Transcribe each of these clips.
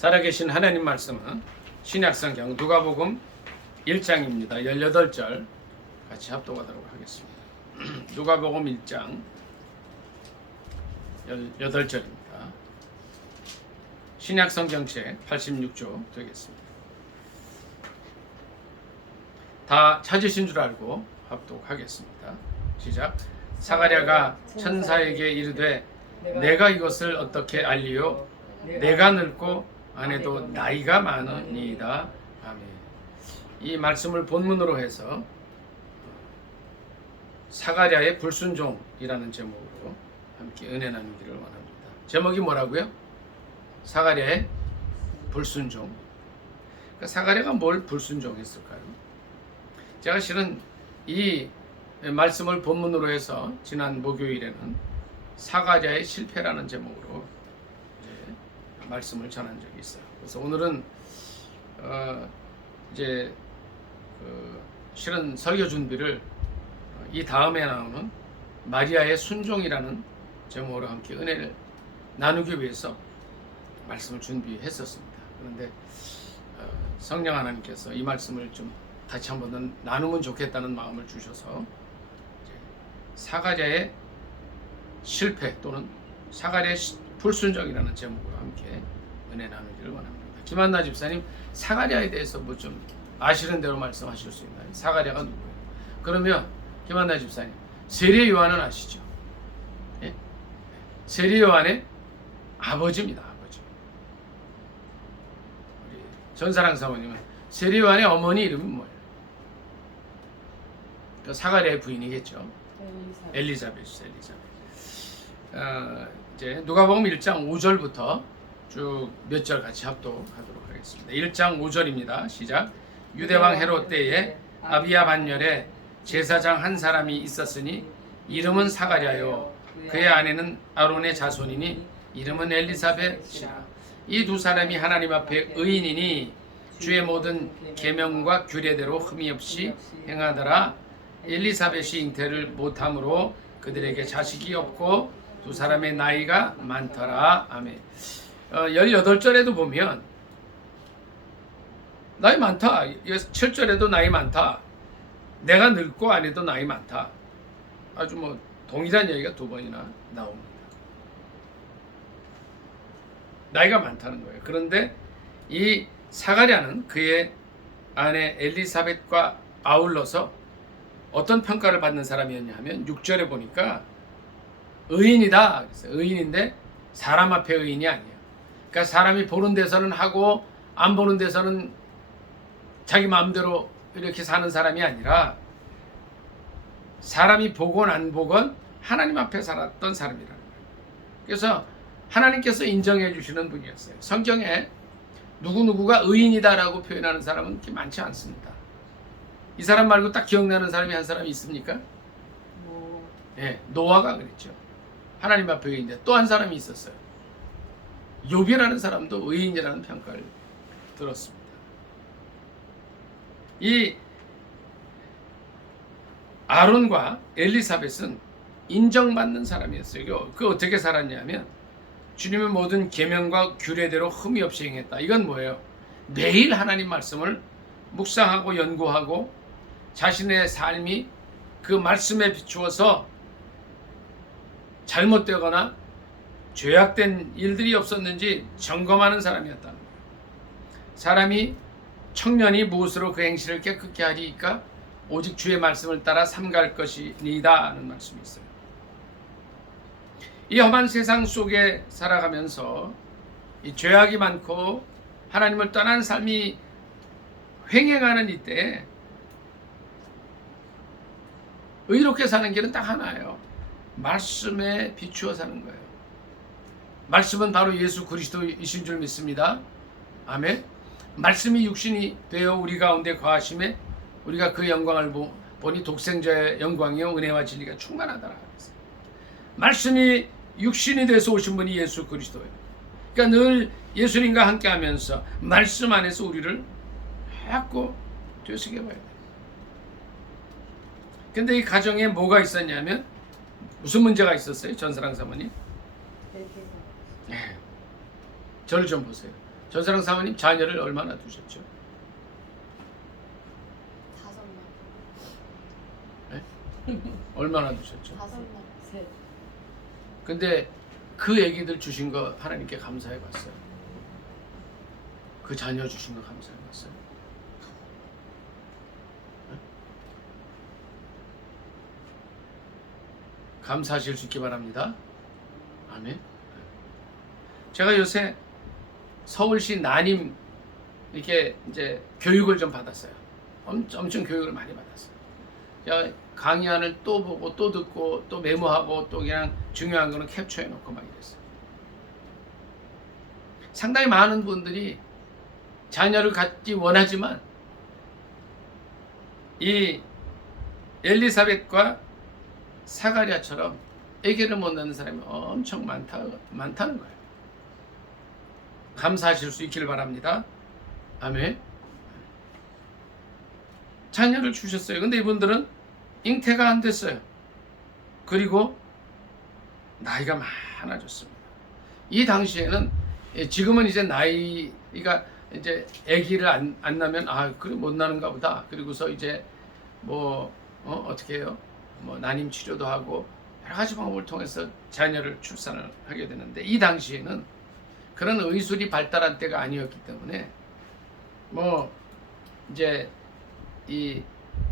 살아계신 하나님 말씀은 신약성경 누가복음 1장입니다. 18절 같이 합독하도록 하겠습니다. 누가복음 1장 18절입니다. 신약성경책 86조 되겠습니다. 다 찾으신 줄 알고 합독하겠습니다. 시작. 사가랴가 천사에게 이르되 내가 이것을 어떻게 알리요? 내가 늙고 아내도 나이가 많으니이다. 아멘. 이 말씀을 본문으로 해서 사가랴의 불순종이라는 제목으로 함께 은혜 나누기를 원합니다. 제목이 뭐라고요? 사가랴의 불순종. 그러니까 사가랴가 뭘 불순종했을까요? 제가 실은 이 말씀을 본문으로 해서 지난 목요일에는 사가랴의 실패라는 제목으로 말씀을 전한 적이 있어요. 그래서 오늘은 실은 설교 준비를 이 다음에 나오는 마리아의 순종이라는 제목으로 함께 은혜를 나누기 위해서 말씀을 준비했었습니다. 그런데 성령 하나님께서 이 말씀을 좀 같이 한번 나누면 좋겠다는 마음을 주셔서 사가랴의 실패 또는 사가랴의 불순종이라는 제목으로 함께 은혜 나누기를 원합니다. 김한나 집사님, 사가랴에 대해서 뭐 좀 아시는 대로 말씀하실 수 있나요? 사가랴가 누구예요? 그러면 김한나 집사님, 세례 요한은 아시죠? 예? 세례 요한의 아버지입니다. 아버지. 우리 전사랑 사모님은 세례 요한의 어머니 이름이 뭐예요? 그 사가랴의 부인이겠죠. 엘리사벳이죠. 이제 누가복음 1장 5절부터 쭉 몇 절 같이 합독하도록 하겠습니다. 1장 5절입니다. 시작. 유대왕 헤롯 때에 아비야 반열에 제사장 한 사람이 있었으니 이름은 사가랴요 그의 아내는 아론의 자손이니 이름은 엘리사벳이라. 이 두 사람이 하나님 앞에 의인이니 주의 모든 계명과 규례대로 흠이 없이 행하더라. 엘리사벳이 잉태를 못함으로 그들에게 자식이 없고 두 사람의 나이가 많더라. 아멘. 18절에도 보면 나이 많다. 7절에도 나이 많다. 내가 늙고 아내도 나이 많다. 아주 뭐 동일한 얘기가 두 번이나 나옵니다. 나이가 많다는 거예요. 그런데 이 사가랴는 그의 아내 엘리사벳과 아울러서 어떤 평가를 받는 사람이었냐 하면 6절에 보니까 의인이다. 의인인데 사람 앞에 의인이 아니야. 그러니까 사람이 보는 데서는 하고 안 보는 데서는 자기 마음대로 이렇게 사는 사람이 아니라 사람이 보건 안 보건 하나님 앞에 살았던 사람이라는 거예요. 그래서 하나님께서 인정해 주시는 분이었어요. 성경에 누구누구가 의인이다라고 표현하는 사람은 그렇게 많지 않습니다. 이 사람 말고 딱 기억나는 사람이 한 사람이 있습니까? 네, 노아가 그랬죠. 하나님 앞에 의인인데 또 한 사람이 있었어요. 욥이라는 사람도 의인이라는 평가를 들었습니다. 이 아론과 엘리사벳은 인정받는 사람이었어요. 그 어떻게 살았냐면 주님의 모든 계명과 규례대로 흠이 없이 행했다. 이건 뭐예요? 매일 하나님 말씀을 묵상하고 연구하고 자신의 삶이 그 말씀에 비추어서 잘못되거나 죄악된 일들이 없었는지 점검하는 사람이었다는 거예요. 사람이 청년이 무엇으로 그 행실을 깨끗게 하리이까 오직 주의 말씀을 따라 삼갈 것이니이다 하는 말씀이 있어요. 이 험한 세상 속에 살아가면서 이 죄악이 많고 하나님을 떠난 삶이 횡행하는 이때에 의롭게 사는 길은 딱 하나예요. 말씀에 비추어 사는 거예요. 말씀은 바로 예수 그리스도이신 줄 믿습니다. 아멘. 말씀이 육신이 되어 우리 가운데 거하심에 우리가 그 영광을 보니 독생자의 영광이요 은혜와 진리가 충만하더라. 말씀이 육신이 돼서 오신 분이 예수 그리스도예요. 그러니까 늘 예수님과 함께하면서 말씀 안에서 우리를 자꾸 되새겨 봐야 돼요. 근데 이 가정에 뭐가 있었냐면 무슨 문제가 있었어요? 전사랑 사모님? 저를 좀 보세요. 전사랑 사모님 자녀를 얼마나 두셨죠? 5명. 네? 얼마나 두셨죠? 5명. 셋. 근데 그 애기들 주신 거 하나님께 감사해 봤어요? 그 자녀 주신 거 감사해 봤어요? 네? 감사하실 수 있기 바랍니다. 아멘. 제가 요새 서울시 난임 이렇게 이제 교육을 좀 받았어요. 엄청 교육을 많이 받았어요. 제가 강의안을 또 보고 또 듣고 또 메모하고 또 그냥 중요한 거는 캡처해 놓고 막 이랬어요. 상당히 많은 분들이 자녀를 갖기 원하지만 이 엘리사벳과 사가랴처럼 아기를 못 낳는 사람이 엄청 많다는 거예요. 감사하실 수 있기를 바랍니다. 아멘. 자녀를 주셨어요. 근데 이분들은 잉태가 안 됐어요. 그리고 나이가 많아졌습니다. 이 당시에는 지금은 이제 나이가 이제 아기를 안 낳으면 그래 못 낳는가 보다. 그리고서 이제 뭐 어떻게 해요? 뭐 난임 치료도 하고 여러 가지 방법을 통해서 자녀를 출산을 하게 되는데 이 당시에는 그런 의술이 발달한 때가 아니었기 때문에 뭐 이제 이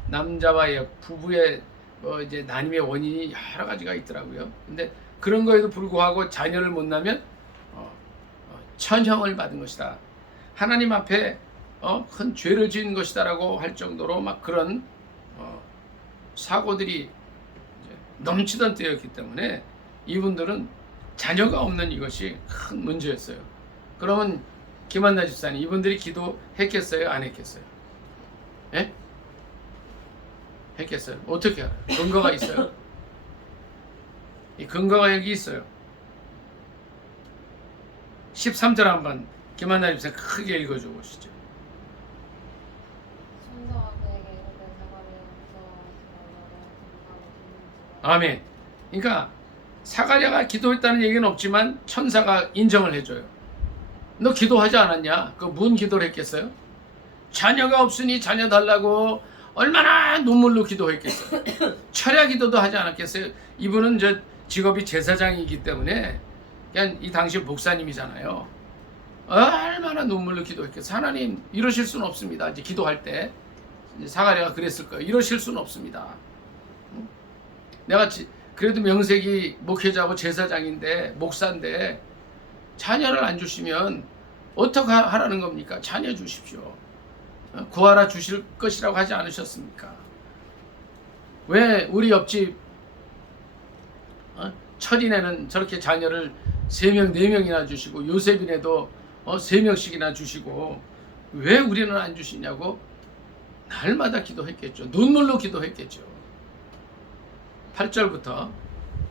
남자와의 부부의 뭐 이제 난임의 원인이 여러 가지가 있더라고요. 근데 그런 거에도 불구하고 자녀를 못 낳으면 천형을 받은 것이다. 하나님 앞에 큰 죄를 지은 것이다라고 할 정도로 막 그런 사고들이 이제 넘치던 때였기 때문에 이분들은 자녀가 없는 이것이 큰 문제였어요. 그러면 김한나 집사님, 이분들이 기도했겠어요? 안 했겠어요? 예? 했겠어요? 어떻게 알아요? 근거가 있어요? 이 근거가 여기 있어요. 13절 한번 김한나 집사님 크게 읽어줘 보시죠. 천사가 그에게 이르되 사가랴 무서워하지 말라. 아멘. 그러니까 사가랴가 기도했다는 얘기는 없지만 천사가 인정을 해줘요. 너 기도하지 않았냐? 그 뭔 기도를 했겠어요? 자녀가 없으니 자녀 달라고 얼마나 눈물로 기도했겠어요? 철야 기도도 하지 않았겠어요? 이분은 저 직업이 제사장이기 때문에 그냥 이 당시 목사님이잖아요. 얼마나 눈물로 기도했겠어요? 하나님 이러실 수는 없습니다. 이제 기도할 때 사가랴가 그랬을 거예요. 이러실 수는 없습니다. 내가 그래도 명색이 목회자고 제사장인데 목사인데 자녀를 안 주시면 어떻게 하라는 겁니까? 자녀 주십시오. 구하라 주실 것이라고 하지 않으셨습니까? 왜 우리 옆집 철인에는 저렇게 자녀를 3명, 4명이나 주시고 요셉인에도 3명씩이나 주시고 왜 우리는 안 주시냐고 날마다 기도했겠죠. 눈물로 기도했겠죠. 8절부터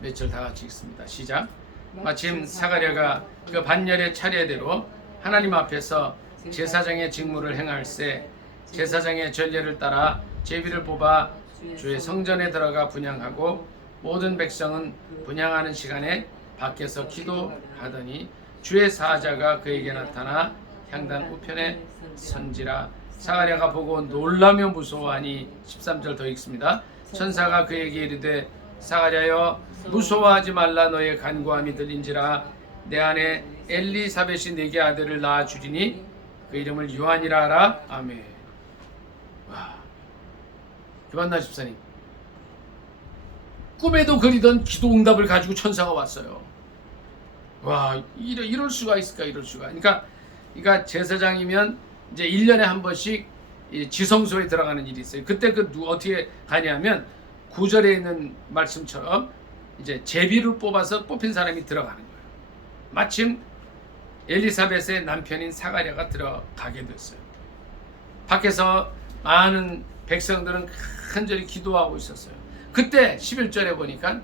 몇 절 다 같이 읽습니다. 시작. 마침 사가랴가 그 반열의 차례대로 하나님 앞에서 제사장의 직무를 행할세 제사장의 전례를 따라 제비를 뽑아 주의 성전에 들어가 분향하고 모든 백성은 분향하는 시간에 밖에서 기도하더니 주의 사자가 그에게 나타나 향단 우편에 선지라. 사가랴가 보고 놀라며 무서워하니 13절 더 읽습니다. 천사가 그에게 이르되 사가랴여 무서워하지 말라. 너의 간구함이 들린지라. 내 아내 엘리사벳이 네게 아들을 낳아 주리니 그 이름을 요한이라 하라. 아멘. 와, 김한나 집사님, 꿈에도 그리던 기도 응답을 가지고 천사가 왔어요. 와, 이럴 수가 있을까? 이럴 수가. 그러니까 제사장이면 이제 1년에 한 번씩 지성소에 들어가는 일이 있어요. 그때 어떻게 가냐면 9절에 있는 말씀처럼 이제 제비를 뽑아서 뽑힌 사람이 들어가는 거예요. 마침 엘리사벳의 남편인 사가랴가 들어가게 됐어요. 밖에서 많은 백성들은 간절히 기도하고 있었어요. 그때 11절에 보니까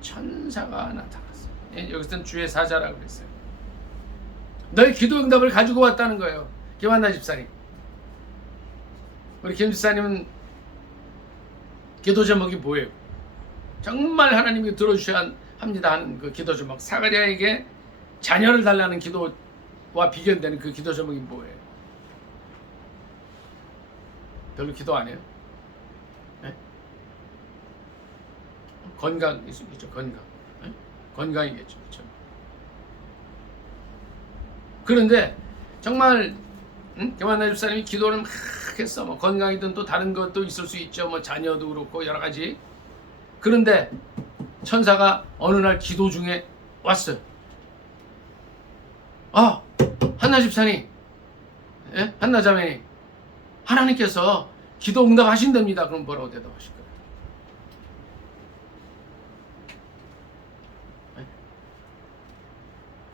천사가 나타났어요. 여기서는 주의 사자라고 그랬어요. 너희 기도 응답을 가지고 왔다는 거예요. 김한나 집사님. 우리 김 집사님은 기도 제목이 뭐예요? 정말 하나님이 들어주셔야 합니다 하는 그 기도 제목. 사가랴에게 자녀를 달라는 기도 기도와 비견되는 그 기도 제목이 뭐예요? 별로 기도 안 해요? 네? 건강이죠. 건강. 네? 건강이겠죠. 그렇죠? 그런데 정말 김한나 집사님이 기도를 막 했어. 뭐 건강이든 또 다른 것도 있을 수 있죠. 뭐 자녀도 그렇고 여러 가지. 그런데 천사가 어느 날 기도 중에 왔어요. 아, 한나 집사님, 예? 한나 자매님, 하나님께서 기도 응답하신답니다. 그럼 뭐라고 대답하실 거예요? 예?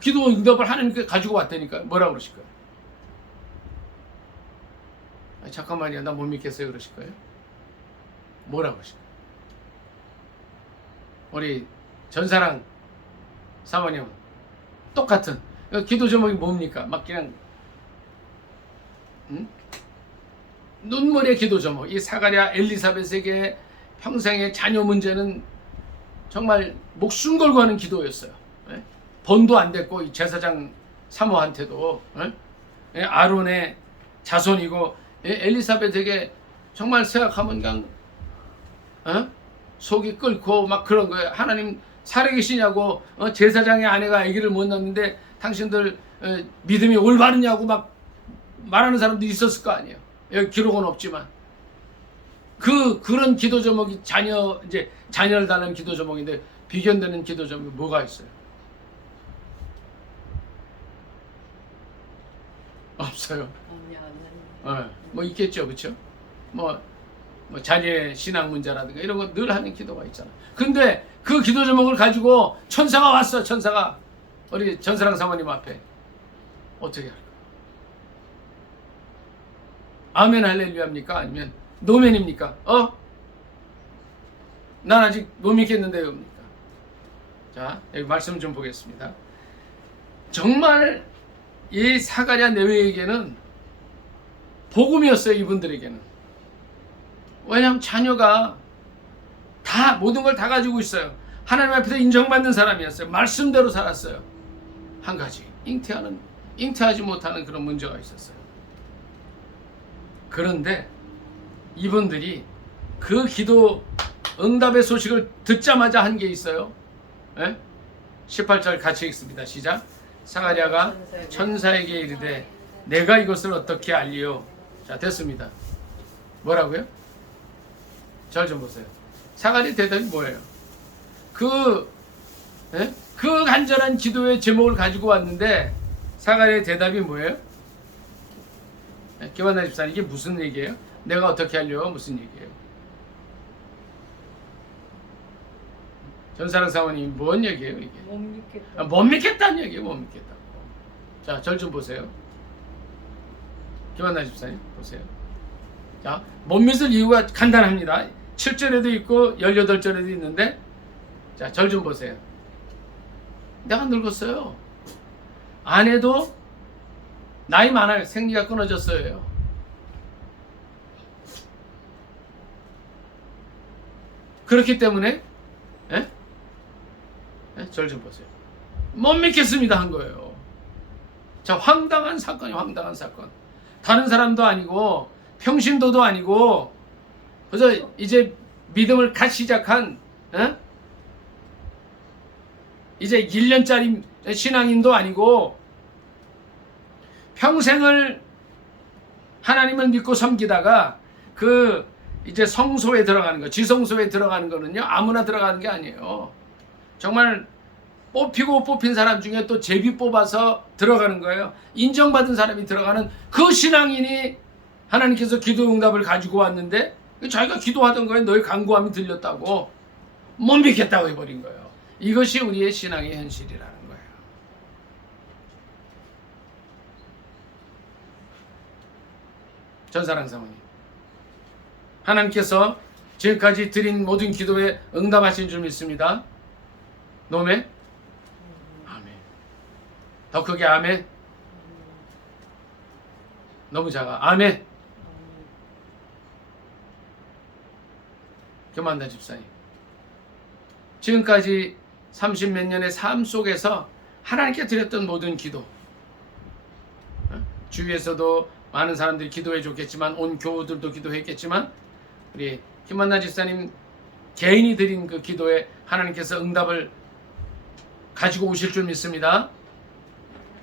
기도 응답을 하나님께 가지고 왔다니까 뭐라고 그러실 거예요? 아니, 잠깐만요, 나 못 믿겠어요. 그러실 거예요? 뭐라고 그러실 거예요? 우리 전사랑 사모님은 똑같은 기도 제목이 뭡니까? 막 그냥 눈물의 기도 제목. 이 사가랴 엘리사벳에게 평생의 자녀 문제는 정말 목숨 걸고 하는 기도였어요. 예? 번도 안 됐고 이 제사장 사모한테도 예? 아론의 자손이고 예? 엘리사벳에게 정말 생각하면 그냥 속이 끓고 막 그런 거예요. 하나님 살아계시냐고 제사장의 아내가 아기를 못 낳는데 당신들 믿음이 올바르냐고 막 말하는 사람도 있었을 거 아니에요. 여기 기록은 없지만 그런 기도 제목이 자녀를 달라는 기도 제목인데 비견되는 기도 제목이 뭐가 있어요? 없어요. 뭐 있겠죠, 그렇죠? 뭐 자녀의 신앙 문제라든가 이런 거 늘 하는 기도가 있잖아. 근데 그 기도 제목을 가지고 천사가 왔어. 천사가 우리 전사랑 사모님 앞에 어떻게 할까? 아멘 할렐루야입니까? 아니면 노멘입니까? 난 아직 못 믿겠는데요. 자, 여기 말씀 좀 보겠습니다. 정말 이 사가랴 내외에게는 복음이었어요. 이분들에게는. 왜냐하면 자녀가 다 모든 걸 다 가지고 있어요. 하나님 앞에서 인정받는 사람이었어요. 말씀대로 살았어요. 한 가지 잉태하지 못하는 그런 문제가 있었어요. 그런데 이분들이 그 기도 응답의 소식을 듣자마자 한 게 있어요. 예? 18절 같이 읽습니다. 시작. 사가랴가 천사에게 이르되 내가 이것을 어떻게 알리요? 자, 됐습니다. 뭐라고요? 잘 좀 보세요. 사가랴 대답이 뭐예요? 그 간절한 기도의 제목을 가지고 왔는데 사가랴의 대답이 뭐예요? 김한나 집사님, 이게 무슨 얘기예요? 내가 어떻게 하려고 무슨 얘기예요? 전사랑 사모님 뭔 얘기예요 이게? 못 믿겠다. 못 믿겠다는 얘기예요. 못 믿겠다고. 자, 절 좀 보세요. 김한나 집사님 보세요. 자, 못 믿을 이유가 간단합니다. 7절에도 있고 18절에도 있는데 자, 절 좀 보세요. 내가 늙었어요. 아내도 나이 많아요. 생리가 끊어졌어요. 그렇기 때문에 절 좀 보세요. 못 믿겠습니다 한 거예요. 자, 황당한 사건이 황당한 사건. 다른 사람도 아니고 평신도도 아니고 그래서 이제 믿음을 갓 시작한 이제 1년짜리 신앙인도 아니고 평생을 하나님을 믿고 섬기다가 그 이제 성소에 들어가는 거, 지성소에 들어가는 거는요 아무나 들어가는 게 아니에요. 정말 뽑히고 뽑힌 사람 중에 또 제비 뽑아서 들어가는 거예요. 인정받은 사람이 들어가는 그 신앙인이 하나님께서 기도 응답을 가지고 왔는데 자기가 기도하던 거에 너의 간구함이 들렸다고 못 믿겠다고 해버린 거예요. 이것이 우리의 신앙의 현실이라는 거예요. 전사랑 사모님, 하나님께서 지금까지 드린 모든 기도에 응답하신 줄 믿습니다. 노멘? 아멘. 더 크게 아멘. 너무 작아. 아멘. 김한나 집사님, 지금까지 30몇 년의 삶 속에서 하나님께 드렸던 모든 기도 주위에서도 많은 사람들이 기도해 줬겠지만 온 교우들도 기도했겠지만 우리 김만나 집사님 개인이 드린 그 기도에 하나님께서 응답을 가지고 오실 줄 믿습니다.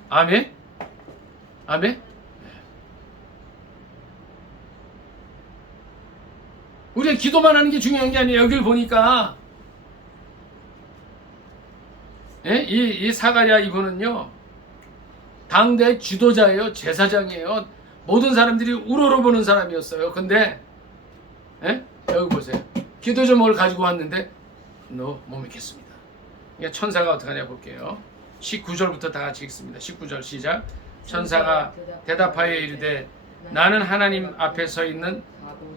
아멘. 아멘. 우리가 기도만 하는 게 중요한 게 아니에요. 여기를 보니까 이 사가랴 이분은요 당대 지도자예요. 제사장이에요. 모든 사람들이 우러러보는 사람이었어요. 근데 여기 보세요. 기도 제목을 가지고 왔는데 너 못 믿겠습니다. 그러니까 천사가 어떻게 하냐 볼게요. 19절부터 다 같이 읽습니다. 19절 시작. 천사가 대답하여 이르되 나는 하나님 앞에 서 있는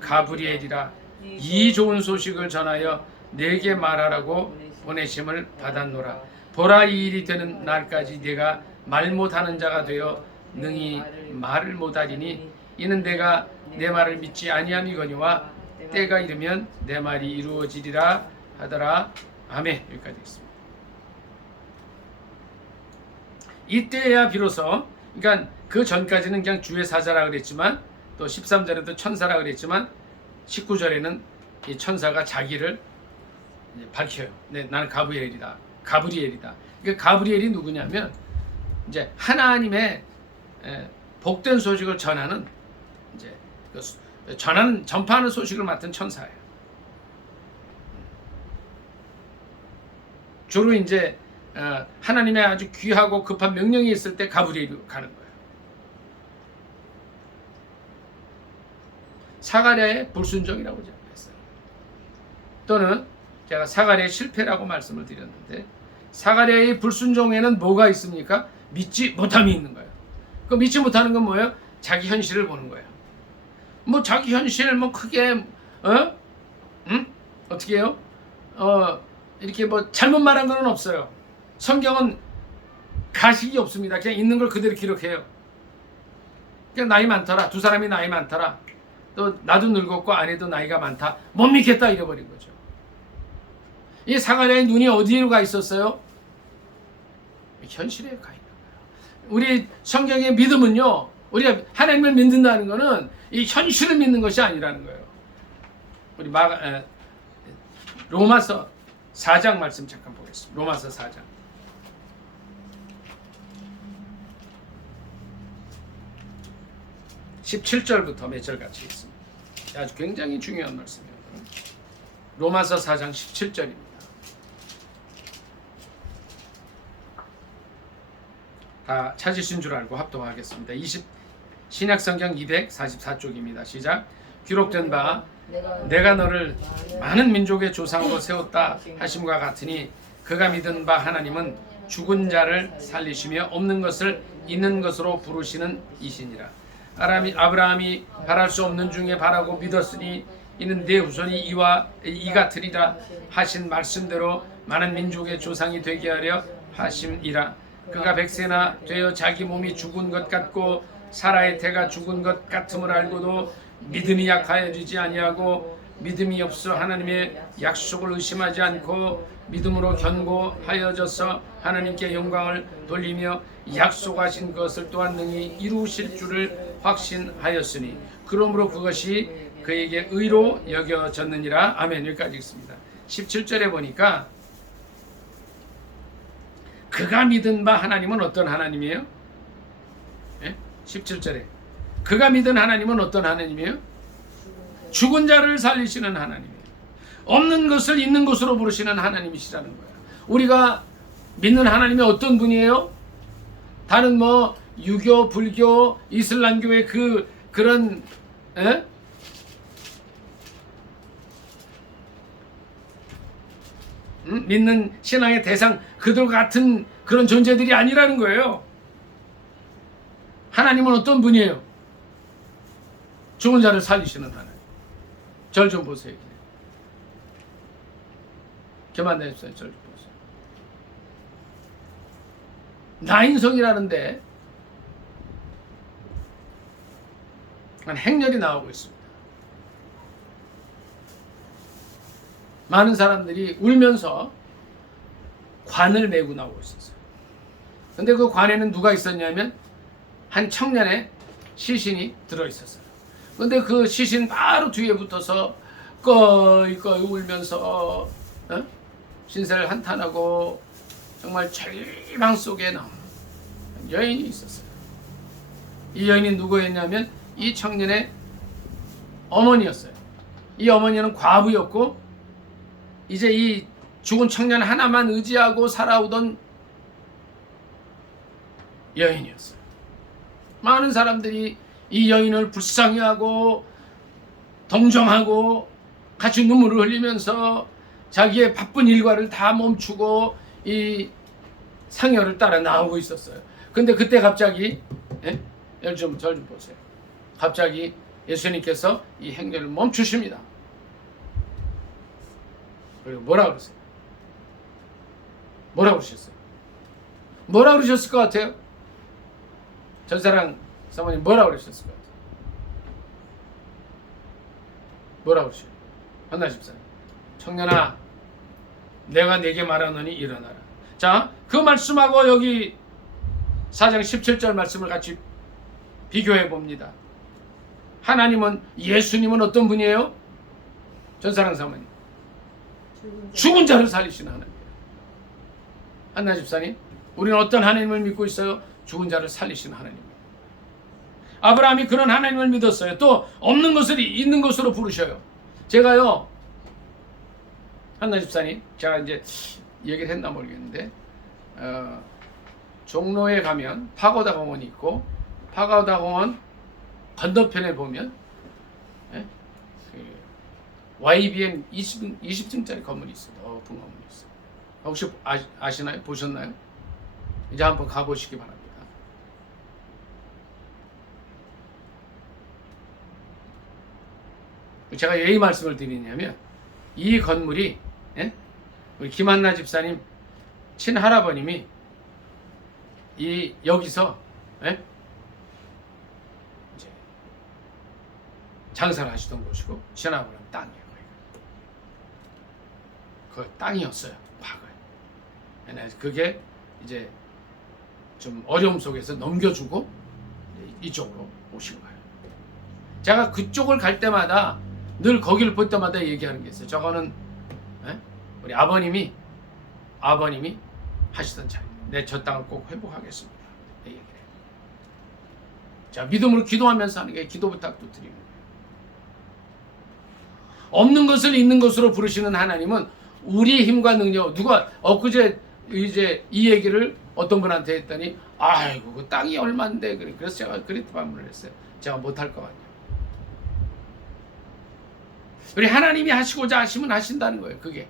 가브리엘이라 이 좋은 소식을 전하여 내게 말하라고 보내심을 받았노라. 보라 이 일이 되는 날까지 내가 말 못하는 자가 되어 능히 말을 못하리니 이는 내가 내 말을 믿지 아니함이거니와 때가 이르면 내 말이 이루어지리라 하더라. 아멘. 여기까지 있습니다. 이때야 비로소 그러니까 그 전까지는 그냥 주의 사자라 그랬지만 또 13절에도 천사라 그랬지만 19절에는 이 천사가 자기를 밝혀요. 네, 나는 가브리엘이다. 가브리엘이다. 그러니까 가브리엘이 누구냐면 이제 하나님의 복된 소식을 전하는 이제 전파하는 소식을 맡은 천사예요. 주로 이제 하나님의 아주 귀하고 급한 명령이 있을 때 가브리엘이 가는 거예요. 사가랴의 불순종이라고 제가 했어요. 또는 제가 사가랴의 실패라고 말씀을 드렸는데 사가랴의 불순종에는 뭐가 있습니까? 믿지 못함이 있는 거예요. 그 믿지 못하는 건 뭐예요? 자기 현실을 보는 거예요. 뭐 자기 현실 뭐 크게 어떻게 해요? 이렇게 뭐 잘못 말한 건 없어요. 성경은 가식이 없습니다. 그냥 있는 걸 그대로 기록해요. 그냥 나이 많더라. 두 사람이 나이 많더라. 또 나도 늙었고 아내도 나이가 많다. 못 믿겠다 이래버린 거죠. 이 사가랴의 눈이 어디로 가 있었어요? 현실에 가 있는 거예요. 우리 성경의 믿음은요. 우리가 하나님을 믿는다는 것은 이 현실을 믿는 것이 아니라는 거예요. 우리 로마서 4장 말씀 잠깐 보겠습니다. 로마서 4장 17절부터 몇 절 같이 있습니다. 아주 굉장히 중요한 말씀이에요. 로마서 4장 17절입니다. 다 찾으신 줄 알고 합독하겠습니다. 신약성경 244쪽입니다. 시작. 기록된 바 내가 너를 많은 민족의 조상으로 세웠다 하심과 같으니 그가 믿은 바 하나님은 죽은 자를 살리시며 없는 것을 있는 것으로 부르시는 이시니라. 아브라함이 바랄 수 없는 중에 바라고 믿었으니 이는 내 후손이 이 같으리라 하신 말씀대로 많은 민족의 조상이 되게 하려 하심이라. 그가 백세나 되어 자기 몸이 죽은 것 같고 사라의 태가 죽은 것 같음을 알고도 믿음이 약하여지지 아니하고 믿음이 없어 하나님의 약속을 의심하지 않고 믿음으로 견고하여져서 하나님께 영광을 돌리며 약속하신 것을 또한 능히 이루실 줄을 확신하였으니 그러므로 그것이 그에게 의로 여겨졌느니라. 아멘. 여기까지 읽습니다. 17절에 보니까 그가 믿은 바 하나님은 어떤 하나님이에요? 17절에 그가 믿은 하나님은 어떤 하나님이에요? 죽은 자를 살리시는 하나님이에요. 없는 것을 있는 것으로 부르시는 하나님이시라는 거예요. 우리가 믿는 하나님이 어떤 분이에요? 다른 뭐 유교, 불교, 이슬람교의 그런 믿는 신앙의 대상 그들 같은 그런 존재들이 아니라는 거예요. 하나님은 어떤 분이에요? 죽은 자를 살리시는 하나님. 절 좀 보세요. 교만나 집사님 절 좀 보세요. 나인성이라는데 행렬이 나오고 있습니다. 많은 사람들이 울면서 관을 메고 나오고 있었어요. 근데 그 관에는 누가 있었냐면 한 청년의 시신이 들어있었어요. 근데 그 시신 바로 뒤에 붙어서 꺼이꺼이 울면서 신세를 한탄하고 정말 절망 속에 나온 여인이 있었어요. 이 여인이 누구였냐면 이 청년의 어머니였어요. 이 어머니는 과부였고 이제 이 죽은 청년 하나만 의지하고 살아오던 여인이었어요. 많은 사람들이 이 여인을 불쌍히하고 동정하고 같이 눈물을 흘리면서 자기의 바쁜 일과를 다 멈추고 이 상여를 따라 나오고 있었어요. 근데 그때 갑자기 절 좀 보세요. 갑자기 예수님께서 이 행렬을 멈추십니다. 그리고 뭐라 그러세요? 뭐라 그러셨어요? 뭐라 그러셨을 것 같아요? 전사랑 사모님 뭐라 그러셨을 것 같아요? 뭐라 그러셔요? 한나 집사님, 청년아, 내가 네게 말하노니 일어나라. 자, 그 말씀하고 여기 4장 17절 말씀을 같이 비교해 봅니다. 하나님은, 예수님은 어떤 분이에요? 전사랑 사모님, 죽은 자를 살리시는 하나님. 한나 집사님, 우리는 어떤 하나님을 믿고 있어요? 죽은 자를 살리시는 하나님. 아브라함이 그런 하나님을 믿었어요. 또 없는 것을 있는 것으로 부르셔요. 제가요, 한나 집사님, 제가 이제 얘기를 했나 모르겠는데 종로에 가면 파고다 공원이 있고, 파고다 공원 건너편에 보면 YBM 20층짜리 건물이 있어요. 높은 건물이 있어요. 혹시 아시나요? 보셨나요? 이제 한번 가보시기 바랍니다. 제가 왜 이 말씀을 드리냐면, 이 건물이 우리 김한나 집사님 친할아버님이 여기서 이제 장사를 하시던 곳이고, 친할아버님 땅이에요. 그 땅이었어요, 과거에. 그게 이제 좀 어려움 속에서 넘겨주고 이쪽으로 오신 거예요. 제가 그쪽을 갈 때마다, 늘 거기를 볼 때마다 얘기하는 게 있어요. 저거는 우리 아버님이 하시던 자리. 내 저 땅을 꼭 회복하겠습니다. 네, 얘기를 해요. 자, 믿음으로 기도하면서 하는 게 기도 부탁도 드리는 거예요. 없는 것을 있는 것으로 부르시는 하나님은 우리의 힘과 능력, 누가 엊그제 이제 이 얘기를 어떤 분한테 했더니, 아이고 그 땅이 얼만데, 그래서 제가 그렇게 반문을 했어요. 제가 못할 것 같냐. 우리 하나님이 하시고자 하시면 하신다는 거예요. 그게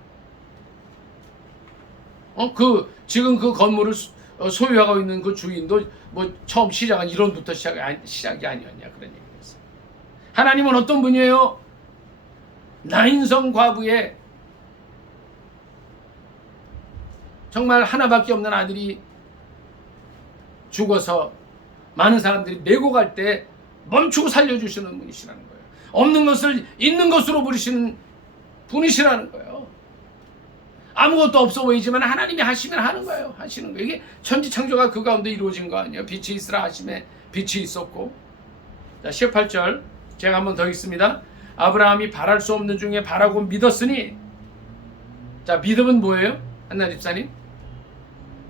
지금 그 건물을 소유하고 있는 그 주인도 뭐 처음 시작은 1원부터 시작이 아니었냐, 그런 얘기를 했어요. 하나님은 어떤 분이에요? 나인성 과부의 정말 하나밖에 없는 아들이 죽어서 많은 사람들이 메고 갈 때 멈추고 살려주시는 분이시라는 거예요. 없는 것을 있는 것으로 부르시는 분이시라는 거예요. 아무것도 없어 보이지만 하나님이 하시면 하는 거예요. 하시는 거예요. 이게 천지창조가 그 가운데 이루어진 거 아니에요. 빛이 있으라 하심에 빛이 있었고. 자, 18절 제가 한번 더 읽습니다. 아브라함이 바랄 수 없는 중에 바라고 믿었으니, 자, 믿음은 뭐예요? 한나 집사님,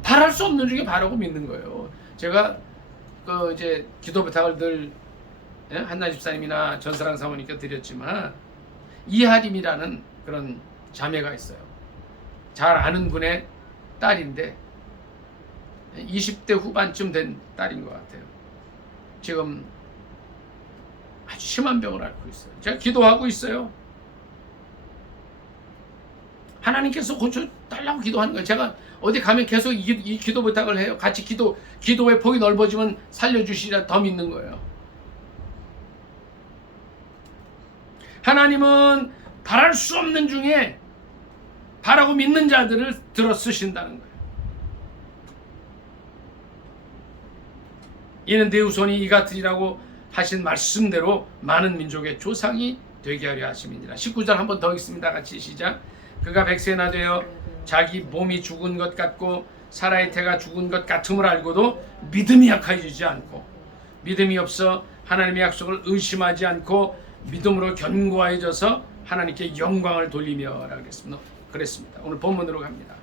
바랄 수 없는 중에 바라고 믿는 거예요. 제가 그 이제 기도 부탁을 늘 한나 집사님이나 전사랑 사모님께 드렸지만, 이하림이라는 그런 자매가 있어요. 잘 아는 분의 딸인데 20대 후반쯤 된 딸인 것 같아요. 지금 아주 심한 병을 앓고 있어요. 제가 기도하고 있어요. 하나님께서 고쳐달라고 기도하는 거예요. 제가 어디 가면 계속 이 기도 부탁을 해요. 같이 기도의 폭이 넓어지면 살려주시리라 더 믿는 거예요. 하나님은 바랄 수 없는 중에 바라고 믿는 자들을 들어 쓰신다는 거예요. 이는 내 후손이 이 같으리라고 하신 말씀대로 많은 민족의 조상이 되게 하려 하심이니라. 19절 한번 더 읽습니다. 같이 시작. 그가 100세나 되어 자기 몸이 죽은 것 같고 사라의 태가 죽은 것 같음을 알고도 믿음이 약해지지 않고 믿음이 없어 하나님의 약속을 의심하지 않고 믿음으로 견고해져서 하나님께 영광을 돌리며라고 그랬습니다. 오늘 본문으로 갑니다.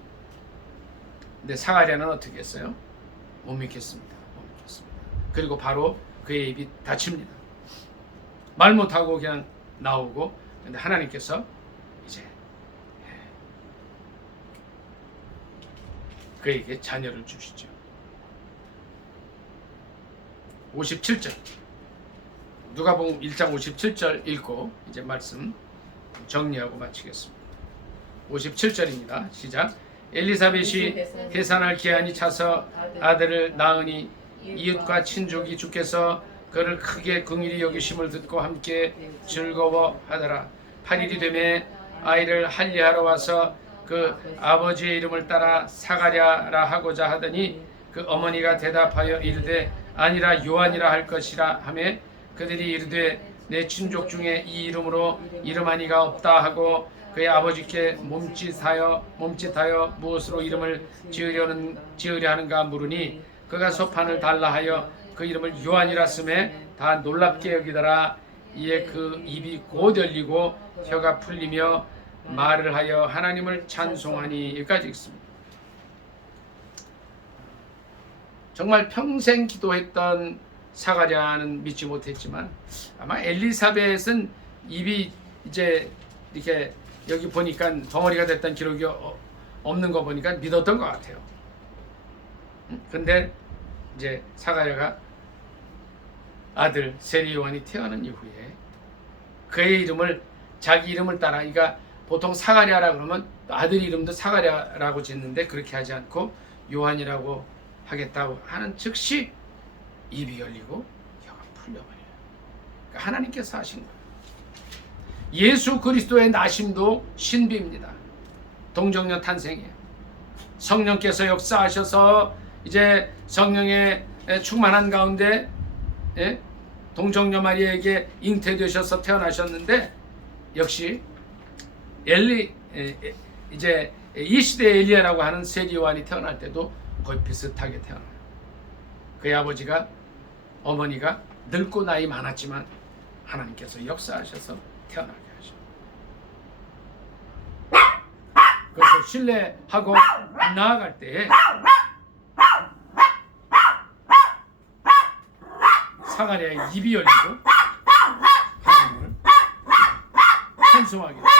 근데 사가랴는 어떻게 했어요? 못 믿겠습니다. 못 믿겠습니다. 그리고 바로 그의 입이 닫힙니다. 말 못하고 그냥 나오고, 근데 하나님께서 이제 그에게 자녀를 주시죠. 57절 누가복음 1장 57절 읽고 이제 말씀 정리하고 마치겠습니다. 57절입니다. 시작. 엘리사벳이 해산할 기한이 차서 아들을 낳으니 이웃과 친족이 주께서 그를 크게 긍휼히 여기심을 듣고 함께 즐거워하더라. 8일이 되매 아이를 할례하러 와서 그 아버지의 이름을 따라 사가랴라 하고자 하더니 그 어머니가 대답하여 이르되 아니라 요한이라 할 것이라 하매 그들이 이르되 내 친족 중에 이 이름으로 이름하니가 없다 하고 그의 아버지께 몸짓하여 무엇으로 이름을 지으려 하는가 물으니 그가 소판을 달라 하여 그 이름을 요한이라 쓰매 다 놀랍게 여기더라. 이에 그 입이 곧 열리고 혀가 풀리며 말을 하여 하나님을 찬송하니. 여기까지 읽습니다. 정말 평생 기도했던 사가랴는 믿지 못했지만 아마 엘리사벳은 입이 이제 이렇게 여기 보니까 덩어리가 됐던 기록이 없는 거 보니까 믿었던 것 같아요. 근데 이제 사가랴가 아들 세리 요한이 태어난 이후에 그의 이름을 자기 이름을 따라, 그러니까 보통 사가랴라 그러면 아들 이름도 사가랴라고 짓는데 그렇게 하지 않고 요한이라고 하겠다고 하는 즉시 입이 열리고 혀가 풀려버려요. 그러니까 하나님께서 하신 거예요. 예수 그리스도의 나심도 신비입니다. 동정녀 탄생이에요. 성령께서 역사하셔서 이제 성령의 충만한 가운데 동정녀 마리아에게 잉태되셔서 태어나셨는데 역시 이제 이 시대의 엘리야라고 하는 세리 요한이 태어날 때도 거의 비슷하게 태어나요. 그의 아버지가 어머니가 늙고 나이 많았지만 하나님께서 역사하셔서 태어나게 하셔. 그래서 신뢰하고 나아갈 때에 사가랴의 입이 열리고 하나님을 찬송하게 됐어요.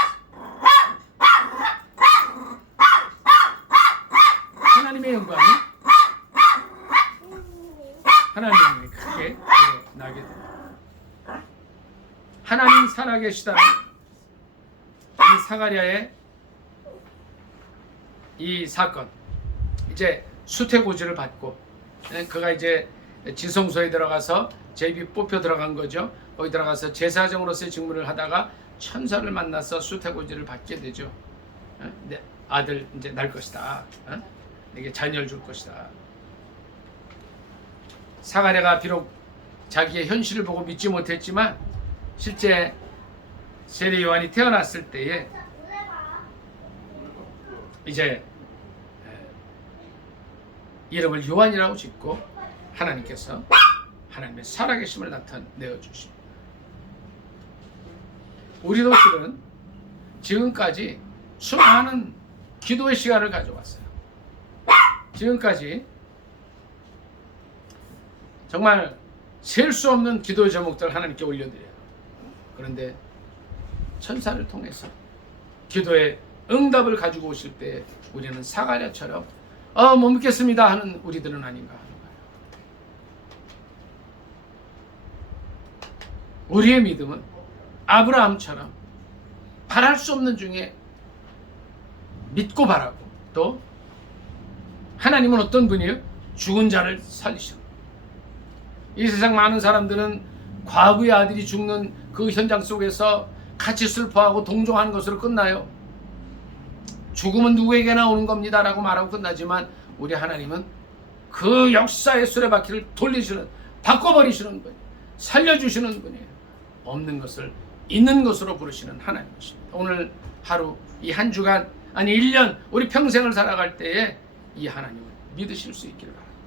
하나님의 영광이 크게 나게 됩니다. 하나님 살아계시다는 이 사가랴의 이 사건, 이제 수태고지를 받고 그가 이제 지성소에 들어가서 제비 뽑혀 들어간 거죠. 거기 들어가서 제사장으로서의 직무를 하다가 천사를 만나서 수태고지를 받게 되죠. 내 아들 이제 날 것이다. 내게 자녀를 줄 것이다. 사가랴가 비록 자기의 현실을 보고 믿지 못했지만 실제 세례 요한이 태어났을 때에 이제 이름을 요한이라고 짓고 하나님께서 하나님의 살아계심을 나타내어 주십니다. 우리도 실은 지금까지 수많은 기도의 시간을 가져왔어요. 지금까지 정말 셀 수 없는 기도의 제목들 하나님께 올려드려요. 그런데 천사를 통해서 기도의 응답을 가지고 오실 때 우리는 사가랴처럼 못 믿겠습니다 하는 우리들은 아닌가 하는 거예요. 우리의 믿음은 아브라함처럼 바랄 수 없는 중에 믿고 바라고, 또 하나님은 어떤 분이에요? 죽은 자를 살리시는. 이 세상 많은 사람들은 과부의 아들이 죽는 그 현장 속에서 같이 슬퍼하고 동정하는 것으로 끝나요. 죽음은 누구에게나 오는 겁니다 라고 말하고 끝나지만 우리 하나님은 그 역사의 수레바퀴를 돌리시는, 바꿔버리시는 분이에요. 살려주시는 분이에요. 없는 것을 있는 것으로 부르시는 하나님이십니다. 오늘 하루, 이 한 주간, 아니 1년, 우리 평생을 살아갈 때에 이 하나님을 믿으실 수 있기를 바랍니다.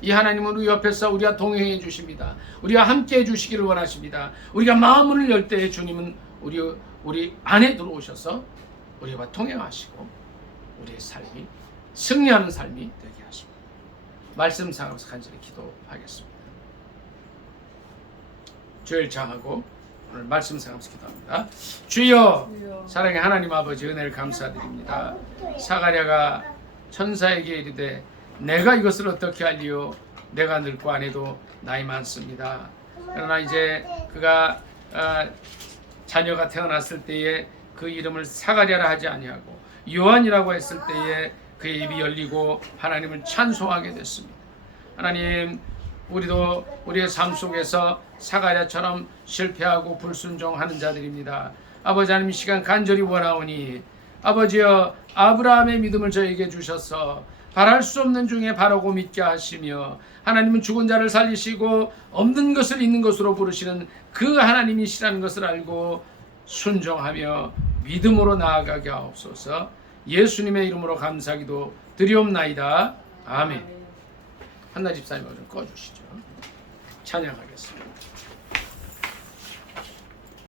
이 하나님은 우리 옆에서 우리와 동행해 주십니다. 우리와 함께 해 주시기를 원하십니다. 우리가 마음을 열 때에 주님은 우리 안에 들어오셔서 우리와 동행하시고 우리의 삶이 승리하는 삶이 되게 하십니다. 말씀 상하면서 간절히 기도하겠습니다. 주일 장하고 오늘 말씀 상하면서 기도합니다. 주여, 사랑의 하나님 아버지, 은혜를 감사드립니다. 사가랴가 천사에게 이르되 내가 이것을 어떻게 알리요? 내가 늙고 아내도 나이 많습니다. 그러나 이제 그가 자녀가 태어났을 때에 그 이름을 사가랴라 하지 아니하고 요한이라고 했을 때에 그의 입이 열리고 하나님을 찬송하게 됐습니다. 하나님, 우리도 우리의 삶 속에서 사가랴처럼 실패하고 불순종하는 자들입니다. 아버지 하나님, 이 시간 간절히 원하오니 아버지여, 아브라함의 믿음을 저에게 주셔서 바랄 수 없는 중에 바라고 믿게 하시며 하나님은 죽은 자를 살리시고 없는 것을 있는 것으로 부르시는 그 하나님이시라는 것을 알고 순종하며 믿음으로 나아가게 하옵소서. 예수님의 이름으로 감사기도 드리옵나이다. 아멘. 한나 집사님, 좀 꺼주시죠. 찬양하겠습니다.